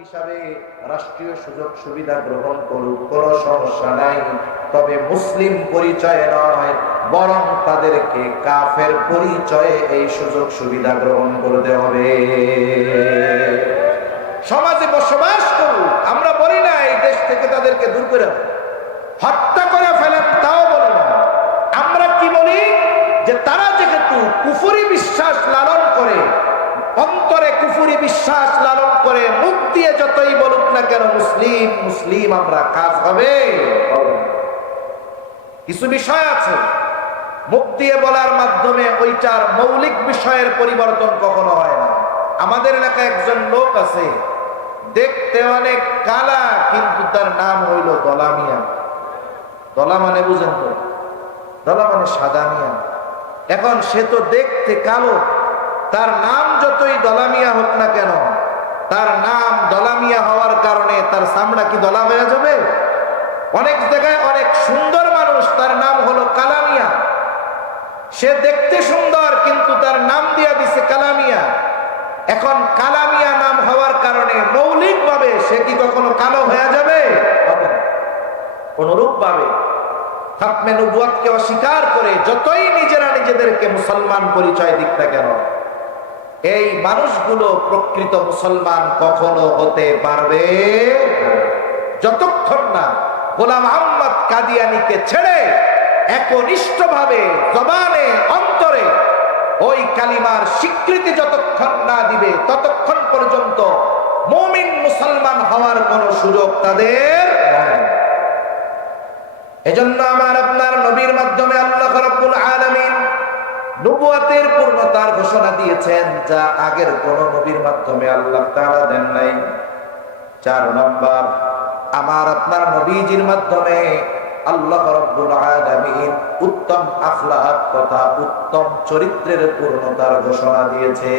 হিসাবে রাষ্ট্রীয় সুযোগ সুবিধা গ্রহণ করুক, কোনো সমস্যা নাই, তবে মুসলিম পরিচয় নয়, বরং তাদেরকে কাফের পরিচয়ে এই সুযোগ সুবিধা গ্রহণ করতে হবে। সমাজে বসবাস করুক, আমরা বলি না এই দেশ থেকে তাদেরকে দূর করে হত্যা করে ফেলেন, তাও বলি না। আমরা কি বলি যে তারা যেহেতু কুফরি বিশ্বাস লালন করে, অন্তরে কুফরি বিশ্বাস লালন করে, মুখ দিয়ে যতই বলুক না কেন মুসলিম মুসলিম, আমরা কাজ হবে। কিছু বিষয় আছে মুখ দিয়ে বলার মাধ্যমে ওইটার মৌলিক বিষয়ের পরিবর্তন কখনো হয় না। আমাদের এলাকায় একজন লোক আছে, দেখতে অনেক কালা, কিন্তু তার নাম হইল দলা মিয়া। দলা মানে বুঝেন তো? দলা মানে সাদা মিয়া। এখন সে তো দেখতে কালো, তার নাম যতই দলা মিয়া হোক না কেন, তার নাম দলা মিয়া হওয়ার কারণে তার চামড়া কি দলা হয়ে যাবে? অনেক জায়গায় অনেক সুন্দর মানুষ, তার নাম হলো কালামিয়া। সে দেখতে সুন্দর, কিন্তু তার নাম দিয়া দিছে কালামিয়া। এখন কালামিয়া নাম হওয়ার কারণে মৌলিক ভাবে সে কি কখনো কালো হয়ে যাবে? অনুরূপ ভাবে খাতমে নবুয়তকে অস্বীকার করে যতই নিজেরা নিজেদেরকে মুসলমান পরিচয় দিক না কেন, এই মানুষগুলো প্রকৃত মুসলমান কখনো হতে পারবে যতক্ষণ না গোলাম আহমদ কাদিয়ানীকে ছেড়ে একনিষ্ঠভাবে জবানে অন্তরে ওই কালিমার স্বীকৃতি যতক্ষণ না দিবে, ততক্ষণ পর্যন্ত মুমিন মুসলমান হওয়ার কোনো সুযোগ তাদের নাই। এজন্য আমার আপনার নবীর মাধ্যমে আল্লাহ রাব্বুল আলামিন নবুয়তের পূর্ণতার ঘোষণা দিয়েছেন, যা আগের কোন নবীর মাধ্যমে আল্লাহ তাআলা দেন নাই। 4 নম্বর, আমার আপনার নবীজির মাধ্যমে আল্লাহ রাব্বুল আলামিন উত্তম আখলাক তথা উত্তম চরিত্রের পূর্ণতার ঘোষণা দিয়েছে।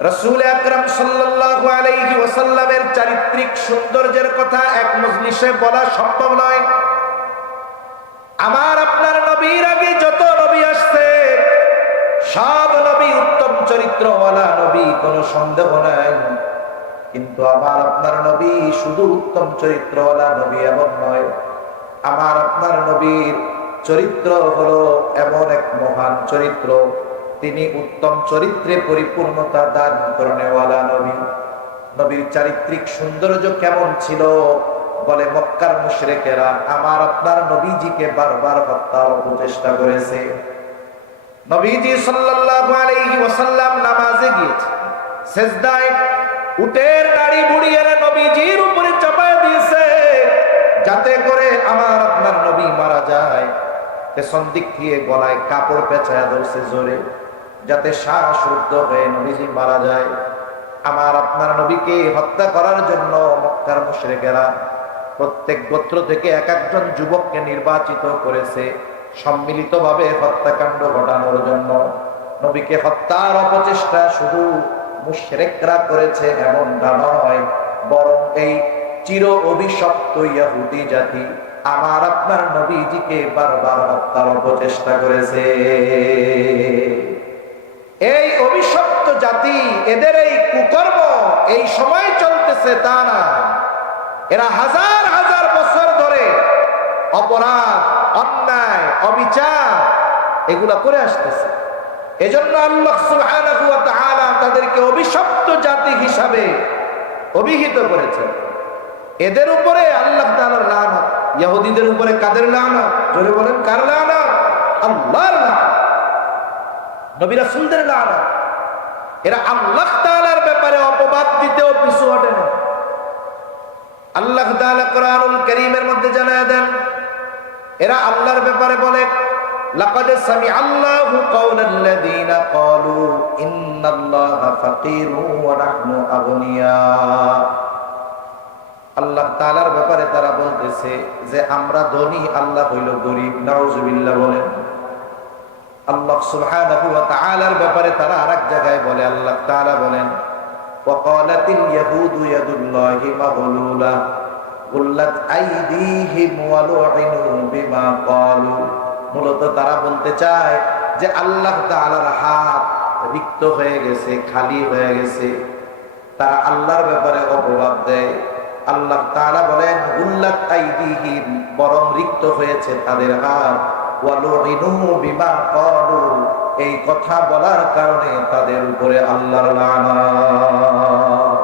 রাসূল আকরাম সাল্লাল্লাহু আলাইহি ওয়াসাল্লামের চারিত্রিক সৌন্দর্যের কথা এক মজলিসে বলা সম্ভব নয়। আমার আপনার নবীর আগে যত নবী আসছে, সব নবী উত্তম চরিত্রওয়ালা নবী, কোনো সন্দেহ নাই। কিন্তু আমার আপনার নবী শুধু উত্তম চরিত্রওয়ালা নবী এমন নয়, আমার আপনার নবীর চরিত্র হলো এমন এক মহান চরিত্র, তিনি উত্তম চরিত্রে পরিপূর্ণতা দান করেনেওয়ালা নবী। নবীর চারিত্রিক সৌন্দর্য কেমন ছিল? বলে মক্কার মুশরিকেরা আমার আপনার নবীজিকে বারবার হত্যার প্রচেষ্টা করেছে। নবীজি সাল্লাল্লাহু আলাইহি ওয়াসাল্লাম নামাজে গিয়েছে, সিজদায় উটের নাড়ি বুড়িয়ে নবীজির উপরে চাপায় দিয়েছে, যাতে করে আমার আপনার নবী মারা যায়। পেছন দিক দিয়ে গলায় কাপড় পেঁচায় ধরছে জোরে, যাতে শ্বাস রুদ্ধ হয়ে নবীজি মারা যায়। আমার আপনার নবীকে হত্যা করার জন্য মক্কার মুশরিকেরা প্রত্যেক গোত্র থেকে এক একজন যুবককে নির্বাচিত করেছে সম্মিলিতভাবে হত্যাকাণ্ড ঘটানোর জন্য। নবীকে হত্যার অপচেষ্টা শুধু মুশরিকরা করেছে এমনটা নয়, বরং এই চির অভিশপ্ত ইহুদি জাতি আমার আপনার নবীজিকে বারবার হত্যার অপচেষ্টা করেছে। এই অভিশপ্ত জাতি, এদের এই কুকর্ম এই সময় চলতেছে তা না, এরা হাজার হাজার বছর ধরে অপরাধ, অন্যায়, অবিচার এগুলা করে আসতেছে। এজন্য আল্লাহ সুবহানাহু ওয়া তাআলা তাদেরকে অভিশপ্ত জাতি হিসাবে অভিহিত করেছেন। এদের উপরে আল্লাহ তাআলার লানত। ইহুদিদের উপরে কাদের লানত? জোরে বলেন, কার লানত? আল্লাহর লানত, নবী রাসূলদের লানত। এরা আল্লাহ তাআলার ব্যাপারে অপবাদ দিতেও পিছু হটে না। আল্লাহ তাআলা কোরআনুল কারীমের মধ্যে জানায় দেন, এরা আল্লাহর ব্যাপারে বলে লাকাদ সামিআল্লাহু কাওলাল্লাযীনা ক্বালু ইন্নাল্লাহা ফাকীরুন ওয়া নাহনু আগনিয়া। আল্লাহ তাআলার ব্যাপারে তারা বলতেছে যে আমরা ধনী, আল্লাহ হইল গরীব। নাউজুবিল্লাহ বলেন। আল্লাহ সুবহানাহু ওয়া তাআলার ব্যাপারে তারা আরেক জায়গায় বলে, আল্লাহ তাআলা বলেন ওয়াকালাতিল ইয়াহুদু ইয়াদুল্লাহি মাগলুলা গুল্লাত আইদিহিম ওয়া লুইনু বিমা ক্বালু। মূলত তারা বলতে চায় যে আল্লাহ তাআলার হাত রিক্ত হয়ে গেছে, খালি হয়ে গেছে। তারা আল্লাহর ব্যাপারে অপবাদ দেয়। আল্লাহ তাআলা বলেন গুল্লাত আইদিহিম, বরং রিক্ত হয়েছে তাদের হাত, ওয়ালুইনু বিমা ক্বালু, এই কথা বলার কারণে তাদের উপরে আল্লাহর লানত।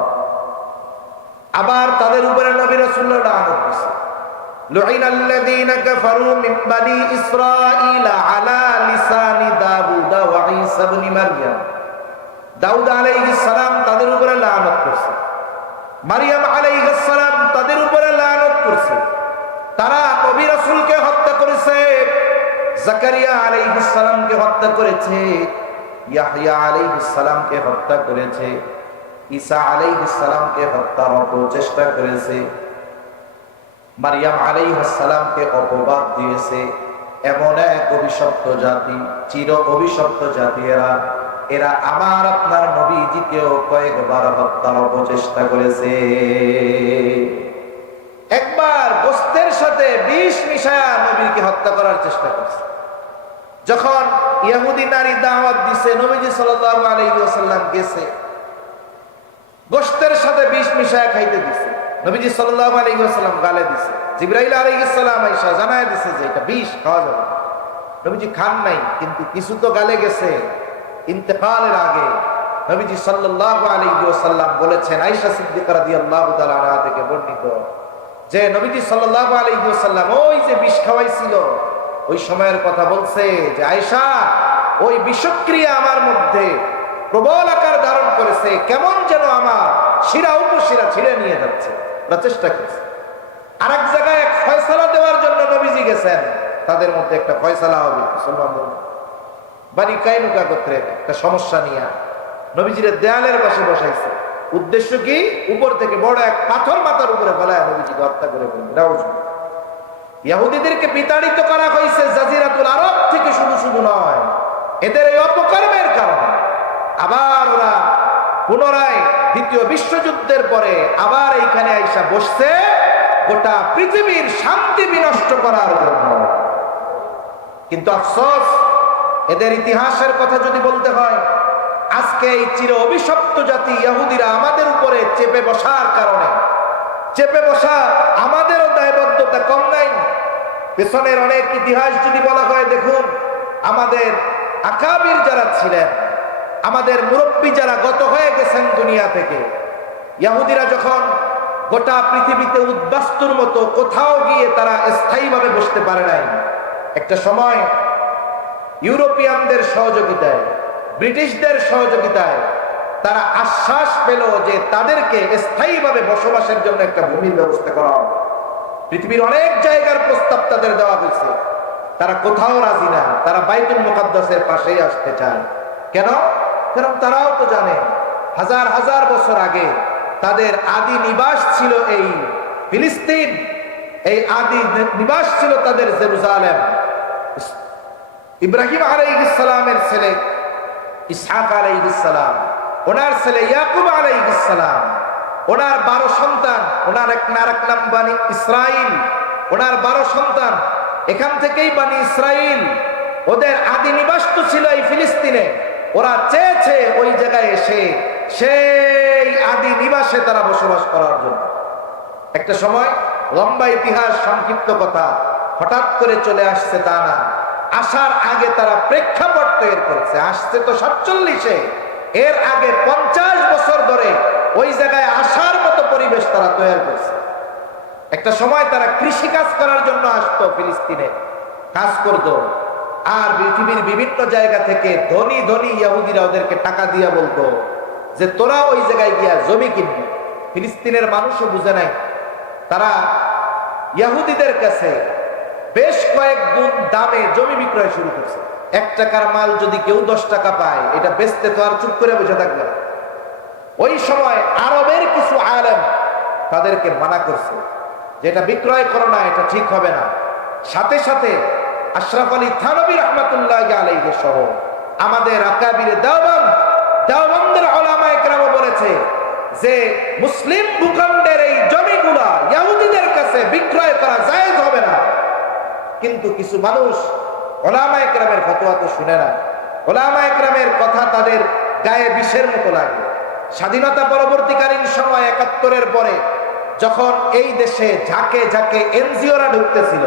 আবার তাদের উপরে নবী রাসূলুল্লাহ লানত দিয়েছে, লুইনাল্লাযীনা কাফারু মিন বানি ইসরাঈলা আলা লিসানি দাউদ ওয়া ঈসা ইবনে মারইয়াম। দাউদ আলাইহিস সালাম তাদের উপরে লানত করেছে, মারইয়াম আলাইহিস সালাম তাদের উপরে লানত করেছে। তারা নবী রাসূলকে হত্যা করেছে, জাকারিয়া আলাইহিস সালামকে হত্যা করেছে, ইয়াহইয়া আলাইহিস সালামকে হত্যা করেছে, ঈসা আলাইহিস সালামকে হত্যার চেষ্টা করেছে, মারইয়াম আলাইহিস সালামকে অপবাদ দিয়েছে। এমন এক অভিশপ্ত জাতি, চির অভিশপ্ত জাতি এরা আমার আপনার নবীজিকেও কয়েকবার হত্যার অপচেষ্টা করেছে। একবার গোশতের সাথে বিষ মিশায়া নবীকে হত্যা করার চেষ্টা করছে। যখন ইহুদি নারী দাওয়াত দিছে, নবীজি সাল্লাল্লাহু আলাইহি ওয়াসাল্লাম গেছে, গোশতের সাথে বিষ মিশায়া খাইতে দিছে। নবীজি সাল্লাল্লাহু আলাইহি ওয়াসাল্লাম গালে দিছে, জিবরাইল আলাইহিস সালাম আয়েশা জানায় দিছে যে এটা বিষ, খাওয়া যাবে না। নবীজি খান নাই, কিন্তু কিছু তো গালে গেছে। ইন্তেকালের আগে নবীজি সাল্লাল্লাহু আলাইহি ওয়াসাল্লাম বলেছেন, আয়েশা সিদ্দিকা রাদিয়াল্লাহু তাআলা আনহা থেকে বর্ণিত, যে নবীজি সাল্লাল্লাহু আলাইহি ওয়াসাল্লাম ওই যে বিষ খাওয়াইছিল, ওই সময়ের কথা বলছে যে আয়েশা, ওই বিষক্রিয়া আমার মধ্যে প্রবল আকার ধারণ করেছে, কেমন যেন আমার শিরা উপশিরা ছিঁড়ে নিয়ে যাচ্ছে। ওরা চেষ্টা করছে। আর এক জায়গায় এক ফয়সালা দেওয়ার জন্য নবীজি গেছেন, তাদের মধ্যে একটা ফয়সালা হবে। মুসলমানদের বানি কাইনুকা গোত্রে একটা সমস্যা নিয়ে নবীজির দেয়ালের পাশে বসাইছে। উদ্দেশ্য কি? উপর থেকে বড় এক পাথর মাথার উপরে ফেলায় নবীজিকে হত্যা করে ফেলবে। ইহুদিদেরকে বিতাড়িত করা হয়েছে জাজিরাতুল আরব থেকে, শুধু শুধু নয়, এদের এই অপকর্মের কারণে আবার ওরা পুনরায় দ্বিতীয় বিশ্বযুদ্ধের পরে আবার এইখানে আইসা বসছে গোটা পৃথিবীর শান্তি বিনষ্ট করার জন্য। কিন্তু আফসোস, এদের ইতিহাসের কথা যদি বলতে হয়, আজকে এই চির অভিশপ্ত জাতি ইহুদিরা আমাদের উপরে চেপে বসার কারণে, চেপে বসা আমাদেরও দায়বদ্ধতা কম নাই। পেছনের অনেক ইতিহাস যদি বলা হয়, দেখুন আমাদের আকাবির যারা ছিলেন, আমাদের মুরব্বী যারা গত হয়ে গেছেন দুনিয়া থেকে, ইহুদিরা যখন গোটা পৃথিবীতে উদ্বাস্তুর মতো কোথাও গিয়ে তারা স্থায়ীভাবে বসতে পারে নাই, একটা সময় ইউরোপিয়ানদের সহযোগিতায়, ব্রিটিশদের সহযোগিতায় তারা আশ্বাস পেল যে তাদেরকে স্থায়ীভাবে বসবাসের জন্য একটা ভূমির ব্যবস্থা করা হবে। পৃথিবীর অনেক জায়গার প্রস্তাব তাদের দেওয়া হয়েছে, তারা কোথাও রাজি না। তারা বাইতুল মুকাদ্দাসের পাশেই আসতে চায়। কেন? কারণ তারাও তো জানে হাজার হাজার বছর আগে তাদের আদি নিবাস ছিল এই ফিলিস্তিন, এই আদি নিবাস ছিল তাদের জেরুজালেম। ইব্রাহিম আলাইহিস সালামের ছেলে ইসহাক আলাইহিস সালাম, ওনার ছেলে ইয়াকুব আলাইহিস সালাম, ওনার 12 সন্তান, ওনার এক নাম বানি ইসরাইল, ওনার 12 সন্তান, এখান থেকেই বানি ইসরাইল। ওদের আদি নিবাস তো ছিল এই ফিলিস্তিনে। ওরা চেয়েছে ওই জায়গায় এসে সেই আদি নিবাসে তারা বসবাস করার জন্য। একটা সময়, লম্বা ইতিহাস, সংক্ষিপ্ত কথা, হঠাৎ করে চলে আসছে তা না, আসার আগে তারা প্রেক্ষাপট তৈরি করেছে। আসছে তো 47-এ, এর আগে 50 বছর ধরে ওই জায়গায় আসার মতো পরিবেশ তারা তৈরি করছে। একটা সময় তারা কৃষি কাজ করার জন্য আসতো, ফিলিস্তিনে কাজ করত। আর পৃথিবীর বিভিন্ন জায়গা থেকে ধনী ধনী ইহুদিরা ওদেরকে টাকা দিয়া বলতো যে তোরা ওই জায়গায় গিয়া জমি কিনবি। ফিলিস্তিনের মানুষও বুঝে নাই, তারা ইহুদিদের কাছে বেশ কয়েক গুণ দামে জমি বিক্রয় শুরু করছে। 1 টাকার মাল যদি কেউ 10 টাকা পায়, এটা বেচতে তো আর চুপ করে বসে থাকবে না। ওই সময় আরবের কিছু আলেম তাদেরকে মানা করছে, যেটা বিক্রয় করো না, এটা ঠিক হবে না। সাথে সাথে আশরাফ আলী থানভী রাহমাতুল্লাহ আলাইহি সহ আমাদের আকাবিরে দেওবন্দের উলামায়ে কেরাম বলেছে যে মুসলিম ভূখণ্ডের এই জমিগুলা ইহুদিদের কাছে বিক্রয় করা জায়েজ হবে না। কিন্তু কিছু মানুষ উলামায়ে কেরামের ফতোয়া তো শুনে না। ওলামায়ে কেরামের কথা তাদের গায়ে বিষের মতো লাগে। স্বাধীনতা পরবর্তীকালীন সময় ৭১-এর পরে যখন এই দেশে ঝাঁকে ঝাঁকে এনজিওরা ঢুকতেছিল,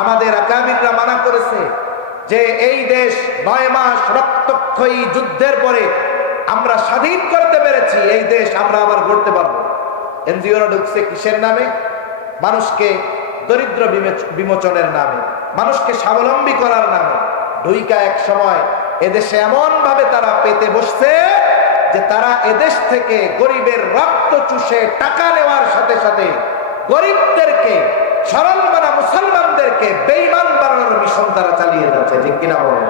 আমাদের আকাবিররা মানা করেছে যে এই দেশ ৯ মাস রক্তক্ষয়ী যুদ্ধের পরে আমরা স্বাধীন করতে পেরেছি, এই দেশ আমরা আবার গড়তে পারবো। এনজিওরা ঢুকছে কিসের নামে? মানুষকে দরিদ্র বিমোচনের নামে, মানুষকে স্বাবলম্বী করার নামে। ঢুইকা এক সময় এদেশে এমন ভাবে তারা পেতে বসছে যে তারা এদেশ থেকে গরিবের রক্ত চুষে টাকা নেওয়ার সাথে সাথে গরিবদেরকে, সরল মানা মুসলমানদেরকে বেঈমান বানানোর মিশন তারা চালিয়ে যাচ্ছে। ঠিক কিনা বলেন?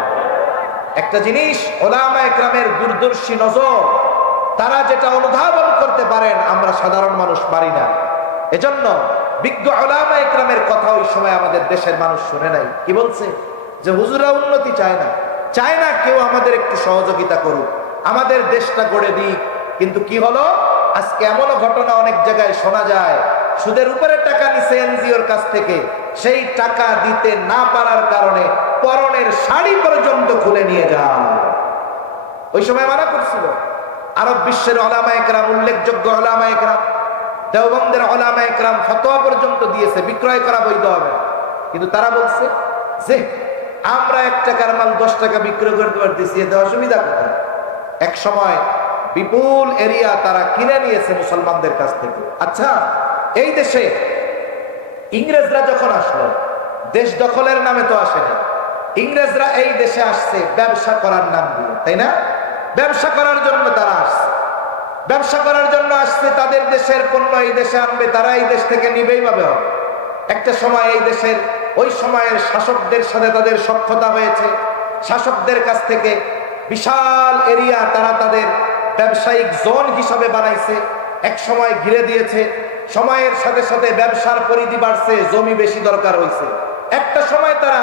একটা জিনিস ওলামায়ে কেরামের দূরদর্শী নজর, তারা যেটা অনুধাবন করতে পারেন আমরা সাধারণ মানুষ পারি না। এজন্য বিজ্ঞ ওলামায়ে কেরামের কথা ওই সময় আমাদের দেশের মানুষ শুনে নাই। কি বলছে? যে হুজুরা উন্নতি চায় না, চায় না কেউ আমাদের একটু সহযোগিতা করুক, আমাদের দেশটা গড়ে দিক। কিন্তু কি হলো? আজকে এমনও ঘটনা অনেক জায়গায় শোনা যায়, সুদের উপরে টাকা নিছে এনজিওর কাছ থেকে, সেই টাকা দিতে না পারার কারণে পরনের শাড়ি পর্যন্ত খুলে নিয়ে যায়। ওই সময় মানা করছিল। আরব বিশ্বের ওলামায়ে কেরাম, উল্লেখযোগ্য ওলামায়ে কেরাম, দেওবন্দের ওলামায়ে কেরাম ফতোয়া পর্যন্ত দিয়েছে বিক্রয় করা বৈধ হবে। কিন্তু তারা বলছে যে আমরা 1 টাকার মাল 10 টাকা বিক্রয় করতে পারতেছি, এতে অসুবিধা কোথায়? এক সময় বিপুল এরিয়া তারা কিনে নিয়েছে মুসলমানদের কাছ থেকে। আচ্ছা, এই দেশে ইংরেজরা যখন আসলো, দেশ দখলের নামে তো আসেনি। ইংরেজরা এই দেশে আসছে ব্যবসা করার নাম দিয়ে, তাই না? ব্যবসা করার জন্য তারা আসছে, ব্যবসা করার জন্য আসছে। তাদের দেশের পণ্য এই দেশে আনবে, তারা এই দেশ থেকে নিবেই পাবে হবে। একটা সময় এই দেশের ওই সময়ের শাসকদের সাথে তাদের সখ্যতা হয়েছে। শাসকদের কাছ থেকে বিশাল এরিয়া তারা তাদের ব্যবসায়িক জোন হিসাবে বানাইছে, এক সময় ঘিরে দিয়েছে। সময়ের সাথে সাথে ব্যবসার পরিধি বাড়ছে, জমি বেশি দরকার হয়েছে। একটা সময় তারা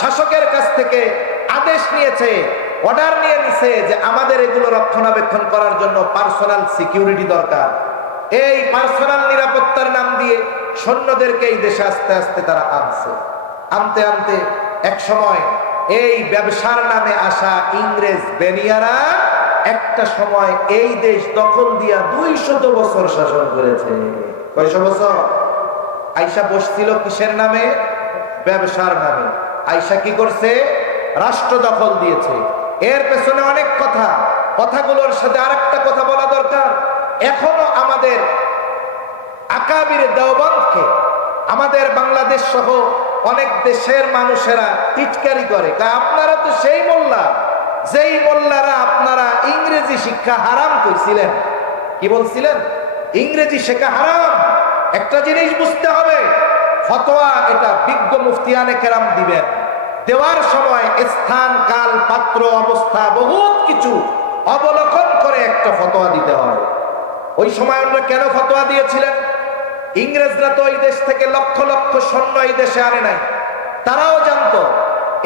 শাসকের কাছ থেকে আদেশ নিয়েছে, অর্ডার নিয়ে নিছে যে আমাদের এগুলো রক্ষণাবেক্ষণ করার জন্য পার্সোনাল সিকিউরিটি দরকার। এই পার্সোনাল নিরাপত্তার নাম দিয়ে সৈন্যদেরকে এই দেশে আস্তে আস্তে তারা আনছে। আনতে আনতে এক সময় এই ব্যবসার নামে আসা ইংরেজ বেনিয়ারা একটা সময় এই দেশ দখল দিয়া 200 বছর শাসন করেছে। কয়শো বছর? আইসা বসছিল কিসের নামে? ব্যবসার নামে। আইসা কি করছে? রাষ্ট্র দখল দিয়েছে। এর পেছনে অনেক কথা, কথাগুলোর সাথে আরেকটা কথা বলা দরকার। এখনো আমাদের আকাবিরে দেওবন্দকে, আমাদের বাংলাদেশ সহ অনেক দেশের মানুষেরা টিটকারি করে, আপনারা তো সেই মোল্লা যেই মোল্লারা আপনারা ইংরেজি শিক্ষা হারাম কইছিলেন। কি বলছিলেন? ইংরেজি শেখা হারাম। একটা জিনিস বুঝতে হবে, ফতোয়া এটা বিজ্ঞ মুফতিয়ানে কেরাম দিবেন। দেওয়ার সময় স্থান, কাল, পাত্র, অবস্থা বহুত কিছু অবলোকন করে একটা ফতোয়া দিতে হয়। ওই সময় আমরা কেন ফতোয়া দিয়েছিলেন? ইংরেজরা তো এই দেশ থেকে লক্ষ লক্ষ সৈন্য এই দেশে আনে নাই। তারাও জানতো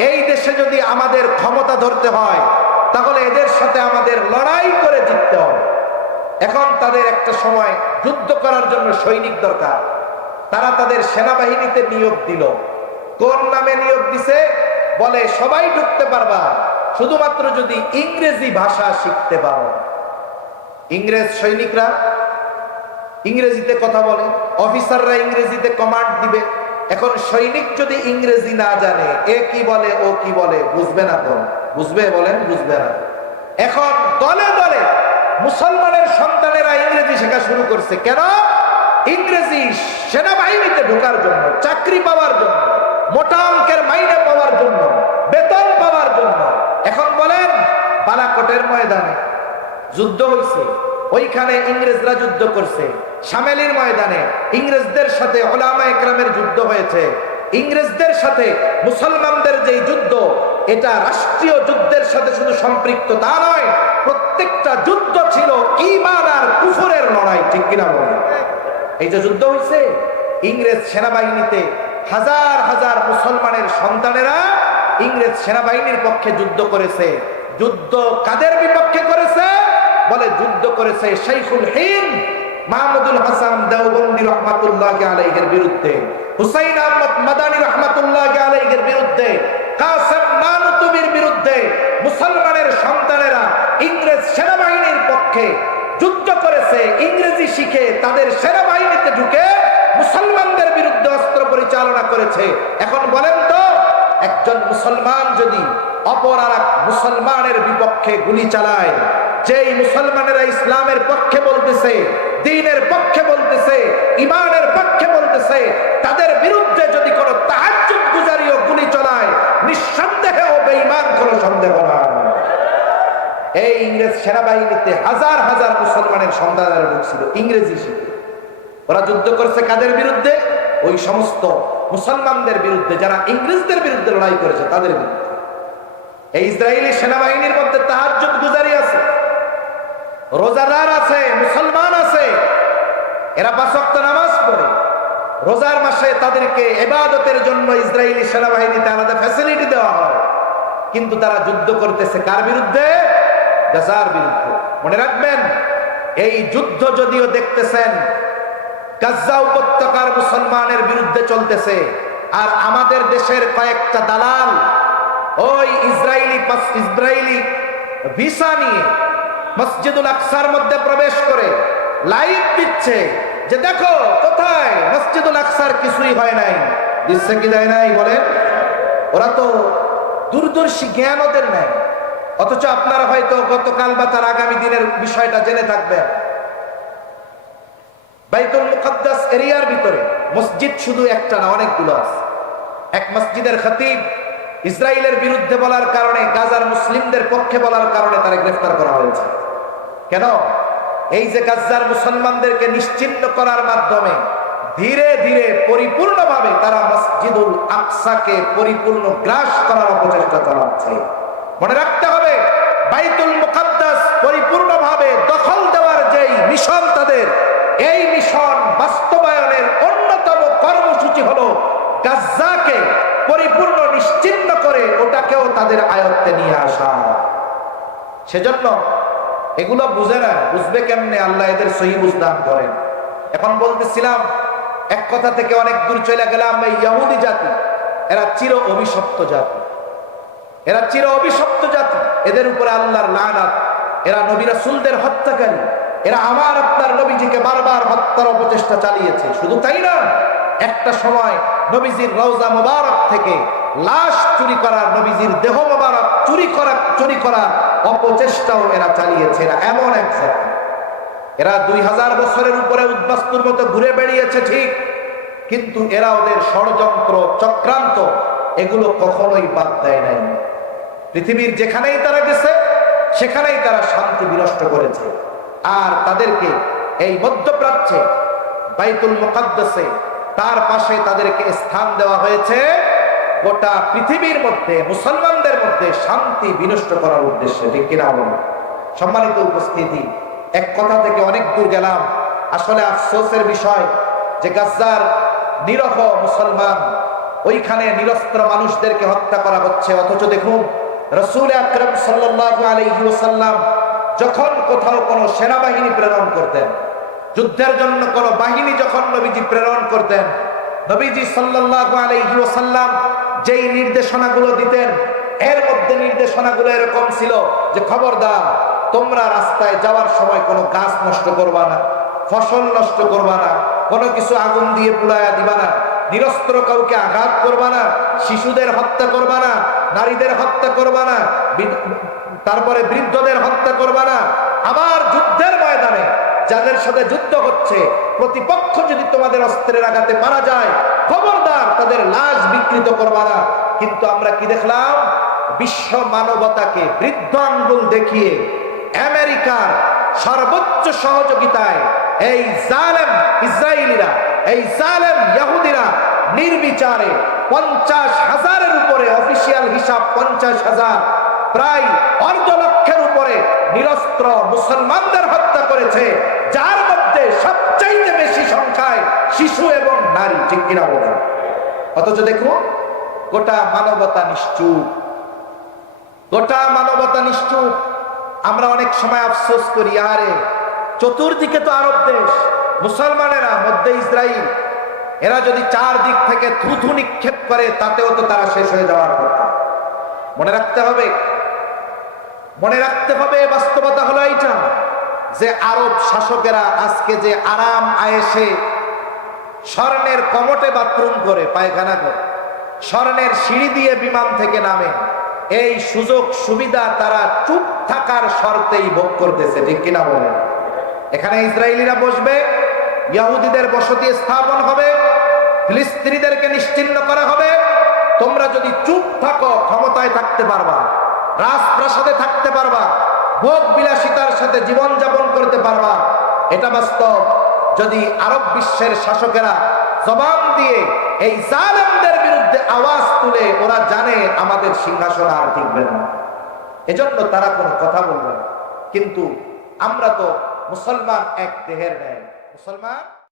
এই দেশে যদি আমাদের ক্ষমতা ধরতে হয় তাহলে এদের সাথে আমাদের লড়াই করে জিততে হবে। এখন তাদের একটা সময় যুদ্ধ করার জন্য সৈনিক দরকার। তারা তাদের সেনাবাহিনীতে নিয়োগ দিল। কোন নামে নিয়োগ দিছে? বলে সবাই ঢুকতে পারবা শুধুমাত্র যদি ইংরেজি ভাষা শিখতে পারো। ইংরেজ সৈনিকরা ইংরেজিতে কথা বলে, অফিসাররা ইংরেজিতে কমান্ড দিবে। এখন সৈনিক যদি ইংরেজি না জানে, এ কি বলে ও কি বলে বুঝবে না। তো বুঝবে? বলেন বুঝবে না। এখন দলে দলে মুসলমানের সন্তানেরা ইংরেজি শেখা শুরু করছে। কেন? ইংরেজি সেনাবাহিনীতে ঢোকার জন্য, চাকরি পাওয়ার জন্য, মোটা অঙ্কের মাইনে পাওয়ার জন্য, বেতন পাওয়ার জন্য। এখন বলেন বালাকোটের ময়দানে যুদ্ধ হয়েছে, ওইখানে ইংরেজরা যুদ্ধ করছে। শামেলির ময়দানে ইংরেজদের সাথে উলামায়ে কেরামের যুদ্ধ হয়েছে। ইংরেজদের সাথে মুসলমানদের যে যুদ্ধ, এটা রাষ্ট্রীয় যুদ্ধের সাথে শুধু সম্পৃক্ত তা নয়, প্রত্যেকটা যুদ্ধ ছিল ঈমান আর কুফরের লড়াই। ঠিক কিনা বলেন? এই যে যুদ্ধ হয়েছে, ইংরেজ সেনাবাহিনীতে হাজার হাজার মুসলমানের সন্তানেরা ইংরেজ সেনাবাহিনীর পক্ষে যুদ্ধ করেছে। যুদ্ধ কাদের বিপক্ষে করেছে? বলে যুদ্ধ করেছে শাইখুল হিন্দ মাহমুদুল হাসান দেওবন্দি রহমাতুল্লাহি আলাইহির বিরুদ্ধে, হুসাইন আহমদ মাদানী রহমাতুল্লাহি আলাইহির বিরুদ্ধে, কাসেম নানুতুবির বিরুদ্ধে মুসলমানের সন্তানেরা ইংরেজ সেনাবাহিনীর পক্ষে যুদ্ধ করেছে, ইংরেজি শিখে তাদের সেনাবাহিনীতে ঢুকে মুসলমানদের বিরুদ্ধে অস্ত্র পরিচালনা করেছে। এখন বলেন তো, একজন মুসলমান যদি অপর আর এক মুসলমানের বিপক্ষে গুলি চালায়, যেই মুসলমানেরা ইসলামের পক্ষে বলতেছে, দ্বীনের পক্ষে বলতেছে, ঈমানের পক্ষে বলতেছে, তাদের বিরুদ্ধে যদি কোনো তাহাজ্জুদ গুজারিও গুলি চালায়, নিঃসন্দেহে ও বেঈমান, কোনো সন্দেহ নাই। এই ইংরেজ সেনাবাহিনীতে হাজার হাজার মুসলমানের সন্তানেরা ঢুকছিল ইংরেজি শিখে। ওরা যুদ্ধ করছে কাদের বিরুদ্ধে? ওই সমস্ত মুসলমানদের বিরুদ্ধে যারা ইংরেজদের বিরুদ্ধে লড়াই করেছে, তাদের বিরুদ্ধে। এই ইসরায়েলি সেনাবাহিনীর মধ্যে তাহাজ্জুদ গুজারি আছে, রোজাদার আছে, মুসলমান আছে, এরা 5 ওয়াক্ত নামাজ পড়ে। রোজার মাসে তাদেরকে ইবাদতের জন্য ইসরায়েলি সেনাবাহিনীতে আলাদা ফ্যাসিলিটি দেওয়া হয়, কিন্তু তারা যুদ্ধ করতেছে কার বিরুদ্ধে? গাজার বিরুদ্ধে। মনে রাখবেন, এই যুদ্ধ যদিও দেখতেছেন গাজা উপত্যকার মুসলমানের বিরুদ্ধে চলতেছে, আর আমাদের দেশের কয়েকটা দালাল ওই ইসরায়েলি ভিসা নিয়ে মসজিদুল আকসার মধ্যে প্রবেশ করে লাইভ দিচ্ছে যে দেখো কোথায় মসজিদুল আকসার কিছুই হয় নাই। দিচ্ছে কি দেয় নাই বলেন? ওরা তো দূরদর্শী জ্ঞান ওদের নেই, অথচ আপনারা হয়তো গতকাল বা তার আগামী দিনের বিষয়টা জেনে থাকবেন। বাইতুল মুকাদ্দাস এরিয়ার ভিতরে মসজিদ শুধু একটা না, অনেকগুলো আছে। এক মসজিদের খতিব ইসরায়েলের বিরুদ্ধে বলার কারণে, গাজার মুসলিমদের পক্ষে বলার কারণে তারা গ্রেফতার করা হয়েছে। কেন? এই যে গাজার মুসলমানদেরকে নিশ্চিহ্ন করার মাধ্যমে ধীরে ধীরে পরিপূর্ণভাবে তারা মসজিদুল আকসাকে পরিপূর্ণ গ্রাস করার অপচেষ্টা চালাচ্ছে। মনে রাখতে হবে, বাইতুল মুকাদ্দাস পরিপূর্ণভাবে দখল দেওয়ার যেই মিশন তাদের, এই মিশন বাস্তবায়নের অন্যতম কর্মসূচি হলো গাজাকে পরিপূর্ণ নিশ্চিহ্ন করে ওটাকেও তাদের আয়ত্তে নিয়ে আসা। সেজন্য এগুলো বুঝে না, বুঝবে কেমনে? আল্লাহ এদের সহি বুঝ দান করেন। এখন বলতেছিলাম, এক কথা থেকে অনেক দূর চলে গেলাম। এই ইহুদি জাতি, এরা চির অভিশপ্ত জাতি, এরা চির অভিশপ্ত জাতি। এদের উপরে আল্লাহর লানাত। এরা নবী রাসূলদের হত্যাকারী। এরা আমার আপনার নবীজিকে বারবার হত্যার অপচেষ্টা চালিয়েছে। শুধু তাই না, একটা সময় নবীজির রওজা মুবারক থেকে লাশ চুরি করার, নবীজির দেহ মুবারক চুরি করার অপচেষ্টাও এরা চালিয়েছে। এরা এমন এক জাতি, এরা 2000 বছরের উপরে উদ্বাস্তুর মতো ঘুরে বেড়িয়েছে ঠিক, কিন্তু এরা ওদের ষড়যন্ত্র, চক্রান্ত, এগুলো কখনোই বাদ দেয় নাই। পৃথিবীর যেখানেই তারা গেছে সেখানেই তারা শান্তি বিনষ্ট করেছে। আর তাদেরকে এই মধ্যপ্রাচ্যে বাইতুল মুকাদ্দাসে তার পাশে তাদেরকে স্থান দেওয়া হয়েছে গোটা পৃথিবীর মধ্যে মুসলমানদের মধ্যে শান্তি বিনষ্ট করার উদ্দেশ্যে। ঠিক কিনা বলুন? সম্মানিত উপস্থিতি, এক কথা থেকে অনেক দূর গেলাম। আসলে আফসোসের বিষয় যে গাজার নিরহ মুসলমান, ওইখানে নিরস্ত্র মানুষদেরকে হত্যা করা হচ্ছে। অথচ দেখুন, রাসূল আকরাম সাল্লাল্লাহু আলাইহি ওয়াসাল্লাম যখন কোথাও কোনো সেনাবাহিনী প্রেরণ করতেন, যুদ্ধের জন্য কোনো বাহিনী যখন নবীজি প্রেরণ করতেন, নবীজি সাল্লাল্লাহু আলাইহি ওয়াসাল্লাম যেই নির্দেশনাগুলো দিতেন, এর মধ্যে নির্দেশনাগুলো এরকম ছিল যে খবরদার, তোমরা রাস্তায় যাওয়ার সময় কোনো গাছ নষ্ট করবা না, ফসল নষ্ট করবা না, কোনো কিছু আগুন দিয়ে পুড়ায়া দিবা না, নিরস্ত্র কাউকে আঘাত করবা না, শিশুদের হত্যা করবা না, নারীদের হত্যা করবা না, তারপরে বৃদ্ধদের হত্যা করবা না। আবার যুদ্ধের ময়দানে যাদের সাথে যুদ্ধ হচ্ছে, প্রতিপক্ষ যদি তোমাদের অস্ত্রের আঘাতে মারা যায়, খবরদার তাদের লাশ বিকৃত করবা না। কিন্তু আমরা কি দেখলাম? বিশ্ব মানবতাকে বৃদ্ধ আঙ্গুল দেখিয়ে আমেরিকার সর্বোচ্চ সহযোগিতায় এই জালেম ইসরায়েলিরা, এই জালেম ইহুদিরা নির্বিচারে 50,000-এর উপরে, অফিসিয়াল হিসাব 50,000, প্রায় 2.5 লক্ষের উপরে নিরস্ত্র মুসলমানদের হত্যা করেছে, যার মধ্যে সবচাইতে বেশি সংখ্যায় শিশু এবং নারী। ঠিক কিনা বলেন? অথচ দেখুন, গোটা মানবতা নিশ্চুপ, গোটা মানবতা নিশ্চুপ। আমরা অনেক সময় আফসোস করি, আরে চতুর্দিকে তো আরব দেশ, মুসলমানেরা, মধ্যে ইসরায়েল, এরা যদি 4 দিক থেকে থুথু নিক্ষেপ করে তাতেও তো তারা শেষ হয়ে যাওয়ার কথা। মনে রাখতে হবে, মনে রাখতে হবে। বাস্তবতা হলো এইটা যে আরব শাসকেরা আজকে যে আরাম আয়েসে স্বর্ণের কমটে বাথরুম করে, পায়খানা করে, স্বর্ণের সিঁড়ি দিয়ে বিমান থেকে নামে, এই সুযোগ সুবিধা তারা চুপ থাকার শর্তেই ভোগ করতেছে, ঠিক কিনা বলেন? এখানে ইসরায়েলিরা বসবে, ইহুদিদের বসতি স্থাপন হবে, ফিলিস্তিনিদেরকে নিশ্চিহ্ন করা হবে। তোমরা যদি চুপ থাকো ক্ষমতায় থাকতে পারবা, রাজপ্রাসাদে থাকতে পারবা, ভোগ বিলাসিতার সাথে জীবন যাপন করতে পারবা। এটা বাস্তব। যদি আরব বিশ্বের শাসকেরা জবান দিয়ে এই জালেমদের বিরুদ্ধে আওয়াজ তুলে, ওরা জানে আমাদের সিংহাসন আর টিকবে না, এজন্য তারা কোনো কথা বলবে না। কিন্তু আমরা তো মুসলমান, এক দেহের ন্যায় মুসলমান।